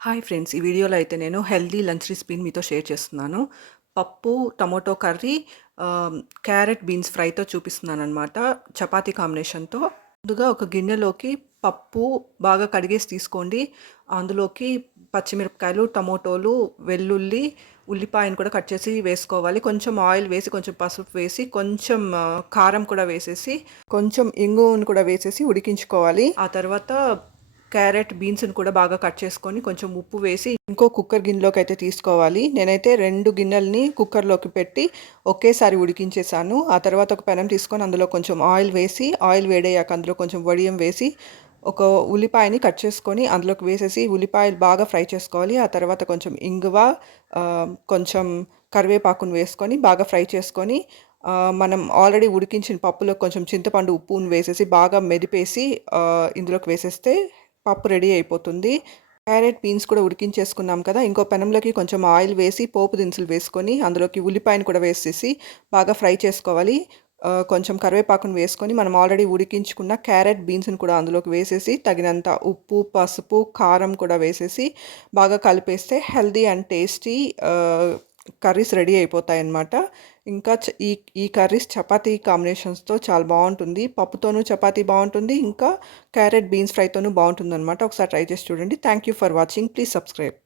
Hi friends! ఈ వీడియోలో అయితే నేను హెల్తీ లంచ్ రెసిపీని మీతో షేర్ చేస్తున్నాను. పప్పు, టమోటో కర్రీ, ఆహ్, క్యారెట్ బీన్స్ ఫ్రైతో చూపిస్తున్నాననమాట. చపాతీ కాంబినేషన్‌తో. ముందుగా ఒక గిన్నెలోకి పప్పు బాగా కడిగేసి తీసుకోండి. అందులోకి పచ్చిమిరపకాయలు, టమోటోలు, వెల్లుల్లి, ఉల్లిపాయను కూడా కట్ చేసి వేసుకోవాలి. కొంచెం ఆయిల్ వేసి, కొంచెం పసుపు వేసి, కొంచెం కారం కూడా వేసేసి, కొంచెం ఇంగువను కూడా వేసేసి ఉడికించుకోవాలి. ఆ తర్వాత క్యారెట్, బీన్స్‌ని కూడా బాగా కట్ చేసుకొని కొంచెం ఉప్పు వేసి ఇంకో కుక్కర్ గిన్నెలోకి అయితే తీసుకోవాలి. నేనైతే 2 గిన్నెలని కుక్కర్‌లోకి పెట్టి ఒకేసారి ఉడికించేసాను. ఆ తర్వాత ఒక పెనం తీసుకొని అందులో కొంచెం ఆయిల్ వేసి, ఆయిల్ వేడయ్యాక అందులో కొంచెం వడియం వేసి, ఒక ఉల్లిపాయని కట్ చేసుకొని అందులోకి వేసేసి ఉల్లిపాయలు బాగా ఫ్రై చేసుకోవాలి. ఆ తర్వాత కొంచెం ఇంగువ, కొంచెం కరివేపాకును వేసుకొని బాగా ఫ్రై చేసుకొని, మనం ఆల్రెడీ ఉడికించిన పప్పులో కొంచెం చింతపండు, ఉప్పును వేసేసి బాగా మెదిపేసి ఇందులోకి వేసేస్తే పప్పు రెడీ అయిపోతుంది. క్యారెట్, బీన్స్ కూడా ఉడికించేసుకున్నాం కదా! ఇంకో పెనంలోకి కొంచెం ఆయిల్ వేసి పోపు దినుసులు వేసుకొని అందులోకి ఉల్లిపాయను కూడా వేసేసి బాగా ఫ్రై చేసుకోవాలి. కొంచెం కరివేపాకును వేసుకొని మనం ఆల్రెడీ ఉడికించుకున్న క్యారెట్, బీన్స్‌ని కూడా అందులోకి వేసేసి తగినంత ఉప్పు, పసుపు, కారం కూడా వేసేసి బాగా కలిపేస్తే healthy and tasty curries ready అయిపోతాయన్నమాట. ఇంకా ఈ ఈ కర్రీస్ చపాతీ కాంబినేషన్స్‌తో చాలా బావుంటుంది. పప్పుతోనూ చపాతీ బావుంటుంది. ఇంకా క్యారెట్, బీన్స్ ఫ్రైతోనూ బావుంటుందనమాట. ఒకసారి ట్రై చేసి చూడండి. Thank you for watching. Please subscribe.